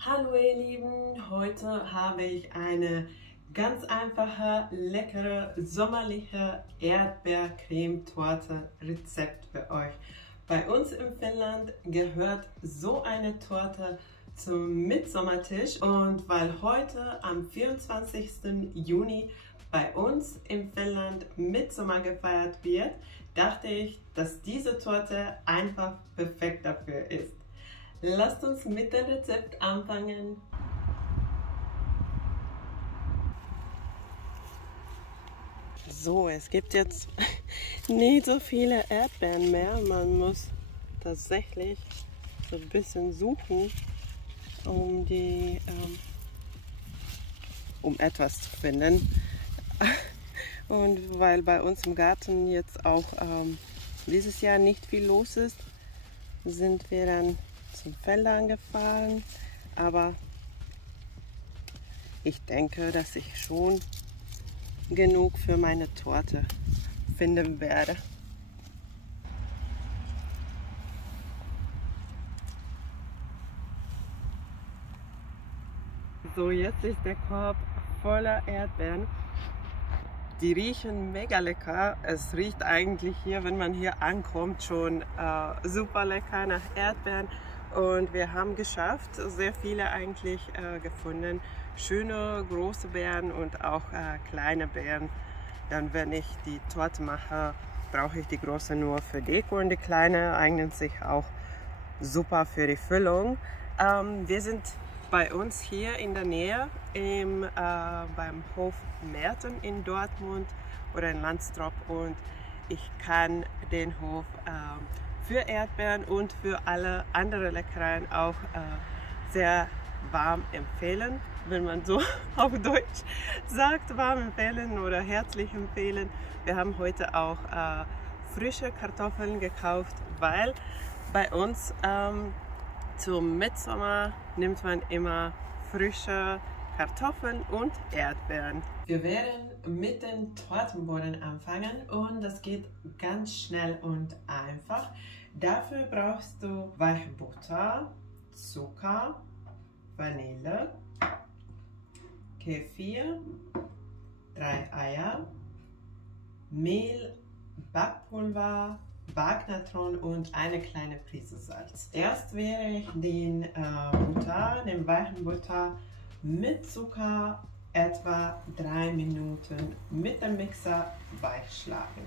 Hallo ihr Lieben, heute habe ich eine ganz einfache, leckere, sommerliche Erdbeercremetorte Rezept für euch. Bei uns in Finnland gehört so eine Torte zum Mitsommertisch und weil heute am 24. Juni bei uns in Finnland Mittsommer gefeiert wird, dachte ich, dass diese Torte einfach perfekt dafür ist. Lasst uns mit dem Rezept anfangen. So, es gibt jetzt nicht so viele Erdbeeren mehr. Man muss tatsächlich so ein bisschen suchen, um etwas zu finden. Und weil bei uns im Garten jetzt auch dieses Jahr nicht viel los ist, sind wir dann zum Feldern gefahren, aber ich denke, dass ich schon genug für meine Torte finden werde. So, jetzt ist der Korb voller Erdbeeren. Die riechen mega lecker. Es riecht eigentlich hier, wenn man hier ankommt, schon super lecker nach Erdbeeren. Und wir haben geschafft, sehr viele eigentlich gefunden. Schöne große Beeren und auch kleine Beeren. Dann, wenn ich die Torte mache, brauche ich die große nur für Deko und die kleine eignet sich auch super für die Füllung. Wir sind bei uns hier in der Nähe beim Hof Merten in Dortmund oder in Landstrop und ich kann den Hof für Erdbeeren und für alle anderen Leckereien auch sehr warm empfehlen, wenn man so auf Deutsch sagt, warm empfehlen oder herzlich empfehlen. Wir haben heute auch frische Kartoffeln gekauft, weil bei uns zum Mitsommer nimmt man immer frische Kartoffeln und Erdbeeren. Wir werden mit den Tortenbohnen anfangen und das geht ganz schnell und einfach. Dafür brauchst du weiche Butter, Zucker, Vanille, Kefir, 3 Eier, Mehl, Backpulver, Backnatron und eine kleine Prise Salz. Erst werde ich den weichen Butter mit Zucker etwa 3 Minuten mit dem Mixer weich schlagen.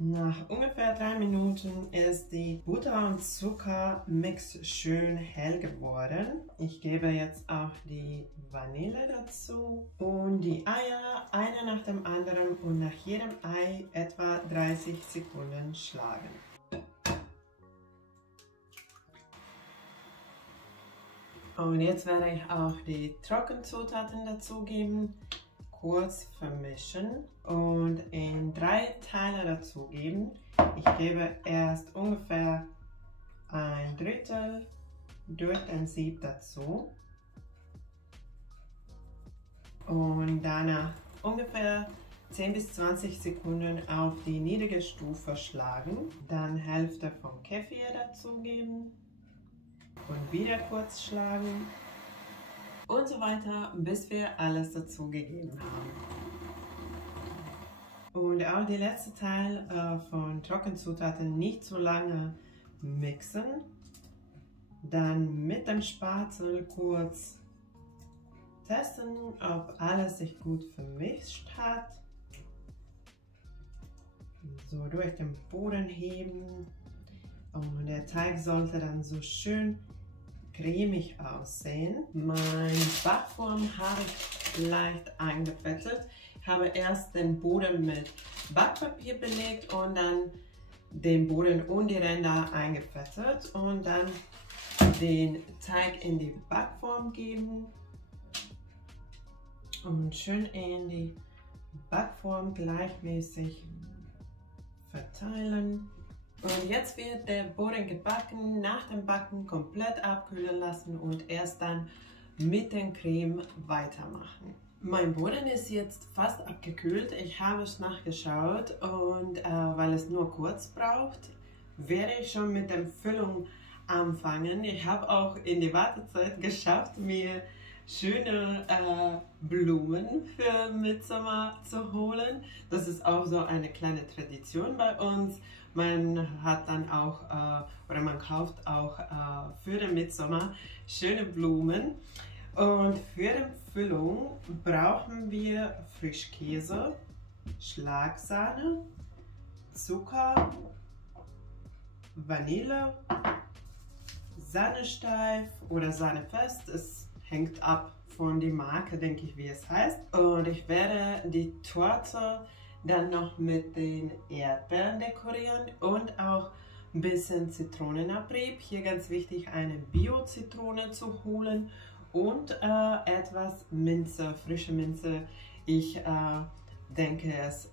Nach ungefähr 3 Minuten ist die Butter- und Zuckermix schön hell geworden. Ich gebe jetzt auch die Vanille dazu und die Eier, eine nach dem anderen und nach jedem Ei etwa 30 Sekunden schlagen. Und jetzt werde ich auch die Trockenzutaten dazugeben, kurz vermischen und in 3 Teile dazugeben. Ich gebe erst ungefähr 1/3 durch ein Sieb dazu und danach ungefähr 10 bis 20 Sekunden auf die niedrige Stufe schlagen. Dann Hälfte vom Kefir dazugeben und wieder kurz schlagen und so weiter, bis wir alles dazugegeben haben. Und auch der letzte Teil von Trockenzutaten nicht so lange mixen. Dann mit dem Spatel kurz testen, ob alles sich gut vermischt hat. So durch den Boden heben. Und der Teig sollte dann so schön cremig aussehen. Mein Backform habe ich leicht eingefettet. Ich habe erst den Boden mit Backpapier belegt und dann den Boden und die Ränder eingefettet und dann den Teig in die Backform geben und schön in die Backform gleichmäßig verteilen. Und jetzt wird der Boden gebacken, nach dem Backen komplett abkühlen lassen und erst dann mit der Creme weitermachen. Mein Boden ist jetzt fast abgekühlt, ich habe es nachgeschaut und weil es nur kurz braucht, werde ich schon mit der Füllung anfangen. Ich habe auch in der Wartezeit geschafft, mir schöne Blumen für Mitsommer zu holen. Das ist auch so eine kleine Tradition bei uns. Man hat dann auch, oder man kauft auch für den Mitsommer schöne Blumen. Und für die Füllung brauchen wir Frischkäse, Schlagsahne, Zucker, Vanille, Sahnesteif oder Sahnefest. Es hängt ab von der Marke, denke ich, wie es heißt. Und ich werde die Torte dann noch mit den Erdbeeren dekorieren und auch ein bisschen Zitronenabrieb. Hier ganz wichtig, eine Bio-Zitrone zu holen und etwas Minze, frische Minze. Ich denke, es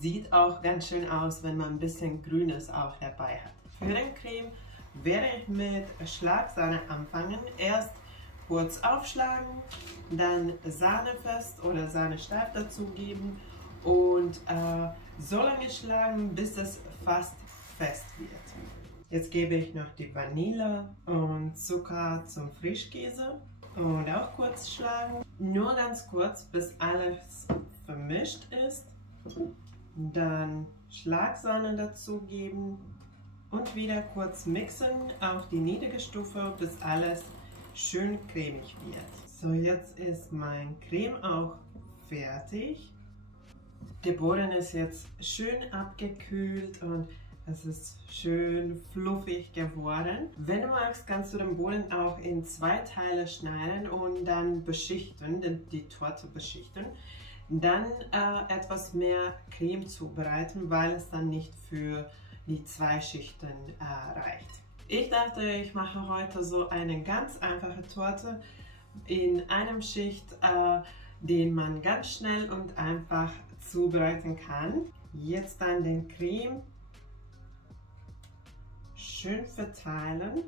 sieht auch ganz schön aus, wenn man ein bisschen Grünes auch dabei hat. Für den Creme werde ich mit Schlagsahne anfangen. Erst kurz aufschlagen, dann Sahnefest oder Sahnesteif dazugeben und so lange schlagen, bis es fast fest wird. Jetzt gebe ich noch die Vanille und Zucker zum Frischkäse und auch kurz schlagen. Nur ganz kurz, bis alles vermischt ist. Dann Schlagsahne dazugeben und wieder kurz mixen auf die niedrige Stufe, bis alles schön cremig wird. So, jetzt ist mein Creme auch fertig. Der Boden ist jetzt schön abgekühlt und es ist schön fluffig geworden. Wenn du magst, kannst du den Boden auch in 2 Teile schneiden und dann beschichten, die Torte beschichten. Dann etwas mehr Creme zubereiten, weil es dann nicht für die 2 Schichten reicht. Ich dachte, ich mache heute so eine ganz einfache Torte in einem Schicht, den man ganz schnell und einfach zubereiten kann. Jetzt dann den Creme schön verteilen.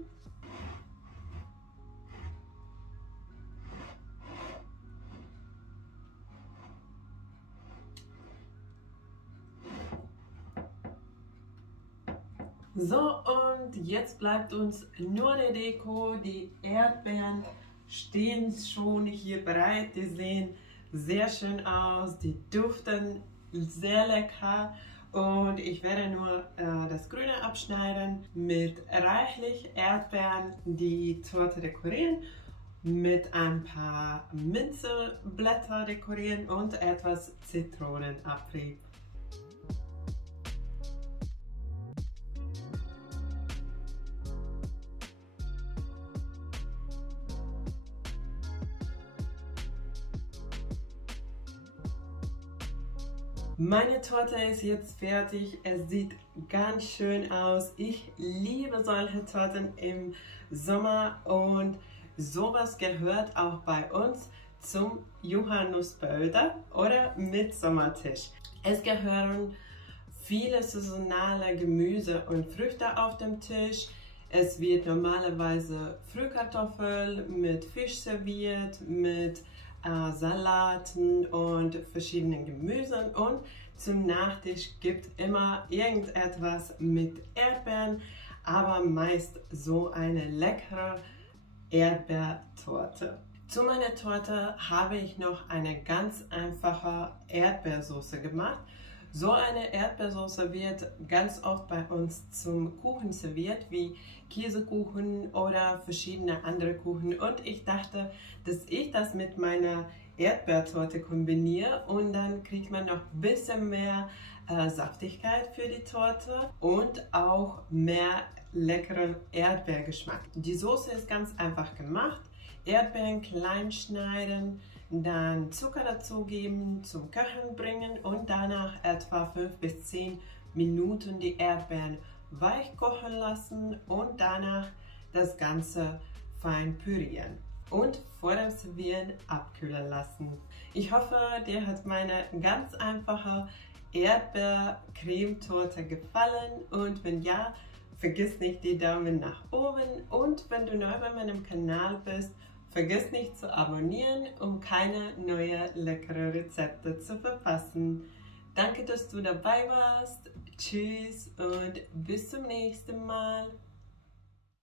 So, und jetzt bleibt uns nur die Deko. Die Erdbeeren stehen schon hier bereit. Die sehen sehr schön aus, die duften sehr lecker. Und ich werde nur das Grüne abschneiden, mit reichlich Erdbeeren die Torte dekorieren, mit ein paar Minzeblätter dekorieren und etwas Zitronenabrieb. Meine Torte ist jetzt fertig, es sieht ganz schön aus. Ich liebe solche Torten im Sommer und sowas gehört auch bei uns zum Johannisböder oder Mitsommertisch. Es gehören viele saisonale Gemüse und Früchte auf dem Tisch. Es wird normalerweise Frühkartoffel mit Fisch serviert, mit Salaten und verschiedenen Gemüsen, und zum Nachtisch gibt immer irgendetwas mit Erdbeeren, aber meist so eine leckere Erdbeertorte. Zu meiner Torte habe ich noch eine ganz einfache Erdbeersoße gemacht. So eine Erdbeersoße wird ganz oft bei uns zum Kuchen serviert, wie Käsekuchen oder verschiedene andere Kuchen. Und ich dachte, dass ich das mit meiner Erdbeertorte kombiniere und dann kriegt man noch ein bisschen mehr Saftigkeit für die Torte und auch mehr leckeren Erdbeergeschmack. Die Soße ist ganz einfach gemacht. Erdbeeren klein schneiden, dann Zucker dazugeben, zum Köcheln bringen und danach etwa 5 bis 10 Minuten die Erdbeeren weich kochen lassen und danach das Ganze fein pürieren und vor dem Servieren abkühlen lassen. Ich hoffe, dir hat meine ganz einfache Erdbeer-Cremetorte gefallen, und wenn ja, vergiss nicht die Daumen nach oben, und wenn du neu bei meinem Kanal bist, vergiss nicht zu abonnieren, um keine neuen leckeren Rezepte zu verpassen. Danke, dass du dabei warst. Tschüss und bis zum nächsten Mal.